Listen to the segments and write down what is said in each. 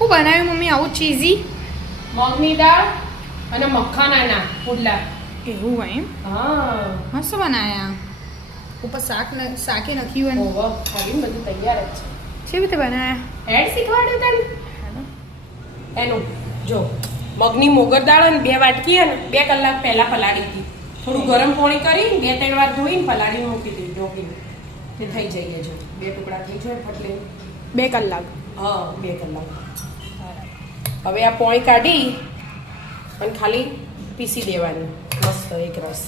હું બનાવ્યું મમ્મી આવું ચીઝી મગની દાળ અને મખાનાના પુડલા. એવું હોય એમ? હા મસ્ત બનાયા. ઉપર શાકે નાખ્યું અને ઓહો ખાલી બધું તૈયાર જ છે. કેવી રીતે બનાયા? એડ શીખવાડ્યું તને એનું જો મગની મોગર દાળ અને 2 વાટકી અને 2 કલાક પહેલા પલાળી હતી. થોડું ગરમ પાણી કરી 2-3 વાર ધોઈને પલાળીને મૂકી દીધી ઢોકળી. તે થઈ જઈએ જો 2 ટુકડા થઈ જાય ફટલે 2 કલાક. હા 2 કલાક. હવે આ પોણી કાઢી અને ખાલી પીસી દેવાનું મસ્ત એક રસ.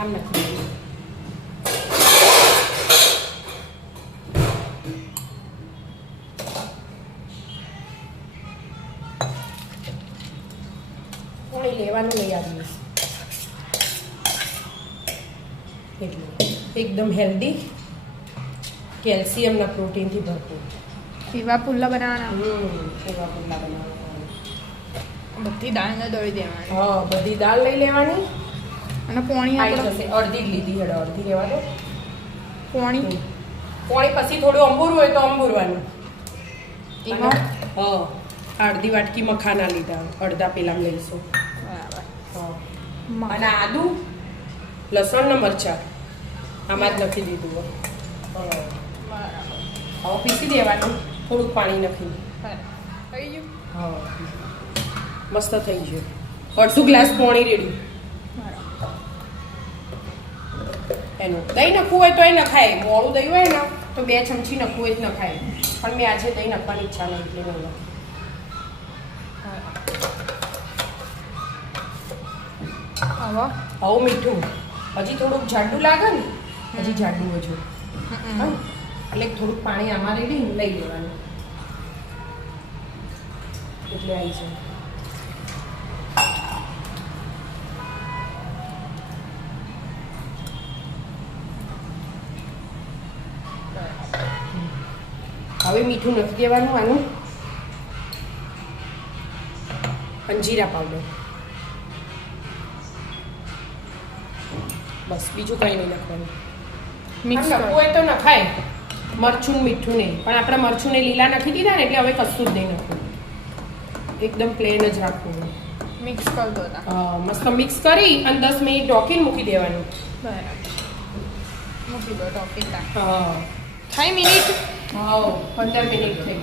આમ નથી પોણી લેવાનું લઈ આવીશ એટલું એકદમ હેલ્ધી કેલ્શિયમના પ્રોટીનથી ભરપૂર. એવા પુલ્લા બનાવવાના. એવા પુડલા બનાવવાના. બધી દાળને દળી દેવાની. હા બધી દાળ લઈ લેવાની. અને પોણી આવી જશે અડધી જ લીધી હેડો અડધી લેવા દો. પોણી પછી થોડું અંબુરવું હોય તો અંબુરવાનું. એમાં હા અડધી વાટકી મખાના લીધા અડધા પેલામાં લઈશું. બરાબર. હા અને આદુ લસણ ને મરચા આમાં જ નાખી દીધું. બરાબર. હવે પીસી દેવાનું થોડુંક પાણી નાખીને. થઈ ગયું. હા મસ્ત થઈ ગયું. અડધું ગ્લાસ પાણી રેડ્યું. એનું દહીં નાખવું હોય તો એ નખાય. મોડું દહીં હોય ને તો 2 ચમચી નાખવું હોય જ નખાય. પણ મેં આજે દહીં નાખવાની ઈચ્છા નહીં એટલે નહીં નાખી. હવે આવું મીઠું હજી થોડુંક જાડું લાગે ને હજી જાડું હજુ એટલે થોડુંક પાણી આમાં લઈ લેવાનું એટલે આવી જાય. હવે મીઠું નાખી દેવાનું આનું અને જીરા પાવડર. બસ બીજું કંઈ નહીં નાખવાનું. મિક્સ નાખવું હોય તો નખાય મરચું મીઠું નહીં પણ આપણે મરચું ને લીલા નાખી દીધા ને એટલે હવે કશું જ નહીં નાખવું. એકદમ પ્લેન જ રાખવું. મિક્સ કરી દો. મસ્ત મિક્સ કરી અને 10 મિનિટ ઢોકીને મૂકી દેવાનું. બરાબર. મૂકી દો ટોપિક. હા 5 મિનિટ. હા 15 મિનિટ થઈ.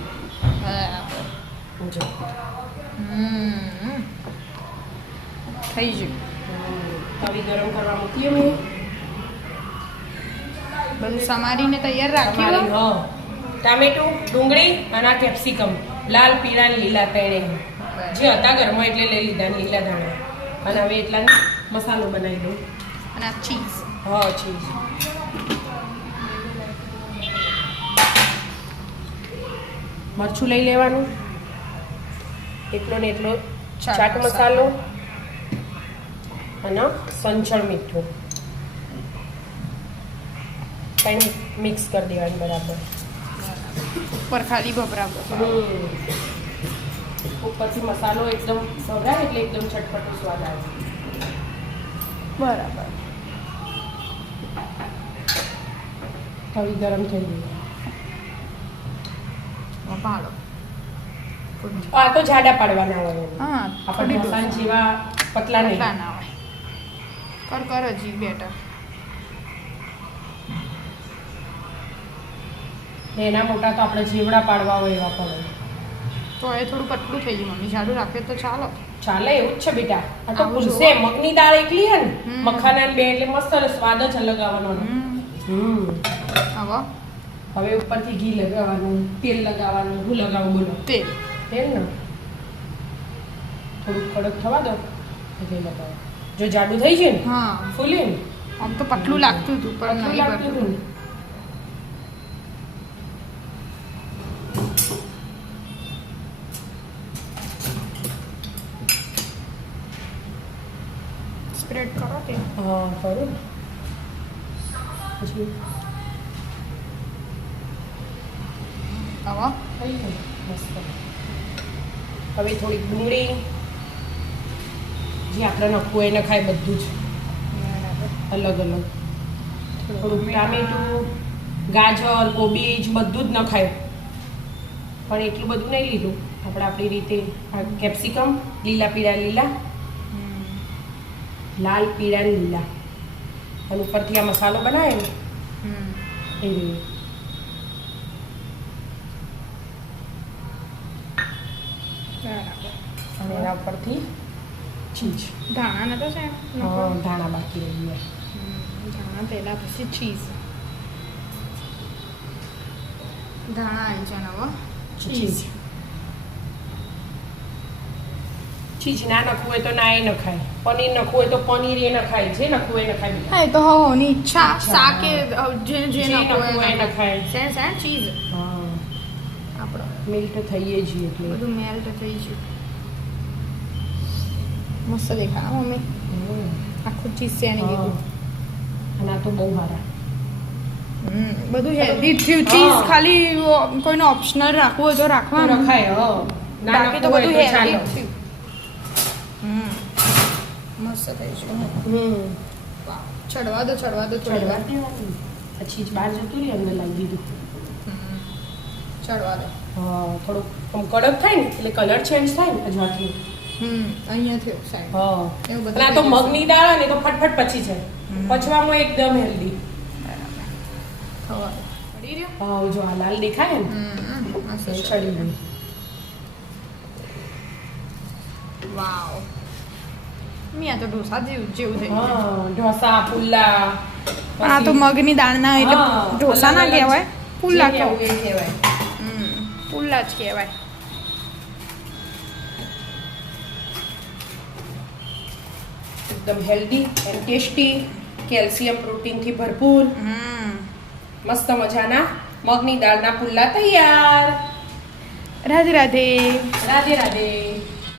બરાબર. જો થઈ ગયું. તવી ગરમ કરવા મૂકીએ મેં બધું સમારીને તૈયાર રાખ્યું. હા ટામેટું ડુંગળી અને આ કેપ્સિકમ લાલ પીળા ને લીલા ત્રણે જે હતા ઘરમાં એટલે લઈ લીધા ને લીલા ધાણા. અને હવે એટલા મસાલો બનાવી દઉં. અને આ ચીઝ. હા ચીઝ મરચું લઈ લેવાનું એટલો ને એટલો ચાટ મસાલો અને સંચળ મીઠું કંઈ મિક્સ કરી દેવાનું બરાબર. ઉપર ખાલી ભભરાવો. ઉપરથી મસાલો એકદમ ભભરાય એટલે એકદમ ચટપટો સ્વાદ આવે. બરાબર. તવી ગરમ થઈ ગઈ. પાડો. આ તો જાડા પાડવાના હોય. હા આપણે મસાલા જેવા પતલા નહીં. ના હોય. કર હજી બેટર. એના મોટા તો આપણે જીવડા પાડવા હોય એવા પડે. તો એ થોડું પતલું થઈ ગયું મમ્મી. જાડું રાખે તો ચાલો. ચાલે એવું જ છે બેટા. આ તો ભૂલશે મગની દાળ એકલી હે ને મખાના બે એટલે મસ્ત સ્વાદ જ અલગ આવવાનો. હવે ઉપરથી ઘી લગાવવાનું તેલ લગાવવાનું. હું લગાવું બોલો? તેલ ને થોડુંક કડક થવા દો એટલે લગાવો. જો જાડું થઈ જાય ને હા ફૂલે ને આમ તો પતલું લાગતું હતું પણ નહીં લાગતું હતું ને. સ્પ્રેડ કરો તે. હા ખરું. પછી આવા થઈ ગયું મસ્ત. હવે થોડીક ડુંગળી જે આપણે નખવું એને ખાય બધું જ અલગ અલગ. થોડુંક ટામેટું ગાજર કોબીજ બધું જ નખાય. પણ એટલું બધું નહીં લીધું આપણે આપણી રીતે કેપ્સિકમ લીલા પીળા લીલા લાલ પીળા ને લીલા અને ઉપરથી આ મસાલો બનાવે ને એ રીતે બરાબર. અને એના ઉપરથી ચીઝ ધાણા નતો છે ધાણા બાકી રહી ગયા ધાણા પહેલા પછી ચીઝ ધાણા આવી છે નવો ચીઝ ચીઝ ના નખવું હોય તો ના એ નખાય પનીર નખવું હોય તો પનીર એ નખાય જે નખવું હોય એ નખાય બીજા. હા એ તો હોની ઈચ્છા શાકે જે જે નખવું હોય એ નખાય સે ચીઝ હા આપણો મિલ્ટ થઈએ જ એટલે બધું મેલ્ટ થઈ ગયું મસ્ત દેખાય હો મમ્મી આખું ચીઝ છે એની કીધું અને આ તો બહુ સારા બધું હેલ્ધી થયું ચીઝ ખાલી કોઈને ઓપ્શનલ રાખવું હોય તો રાખવાનું રખાય ના બાકી તો બધું હેલ્ધી થયું મસ્ત થઈ ગયું વાહ. ચડવા દો ચડવા દેવાનું પછી જ બહાર જતું રહી અંદર લાવી દીધું ચડવા દો થોડુંક આમ કડક થાય ને એટલે કલર ચેન્જ થાય ને અજવાથી અહીંયા થયો સાઈડ એવું બધું અને આ તો મગની દાળ ને તો ફટફટ પચી જાય પચવામાં એકદમ હેલ્ધી ખવા પડી રહ્યો હા જો આ લાલ દેખાય ને મસ્ત એ ચડી ગયું વાવ મિયા તો ઢોસા જેવું થઈ ગયું ઢોસા પુલ્લા પણ આ તો મગની દાળના એટલે ઢોસા ના કહેવાય પુલ્લા કહેવાય કહેવાય પુલ્લા જ કહેવાય એકદમ હેલ્ધી એન્ડ ટેસ્ટી કેલ્શિયમ પ્રોટીનથી ભરપૂર મસ્ત મજાના મગની દાળના પુલ્લા તૈયાર રાધે રાધે રાધે રાધે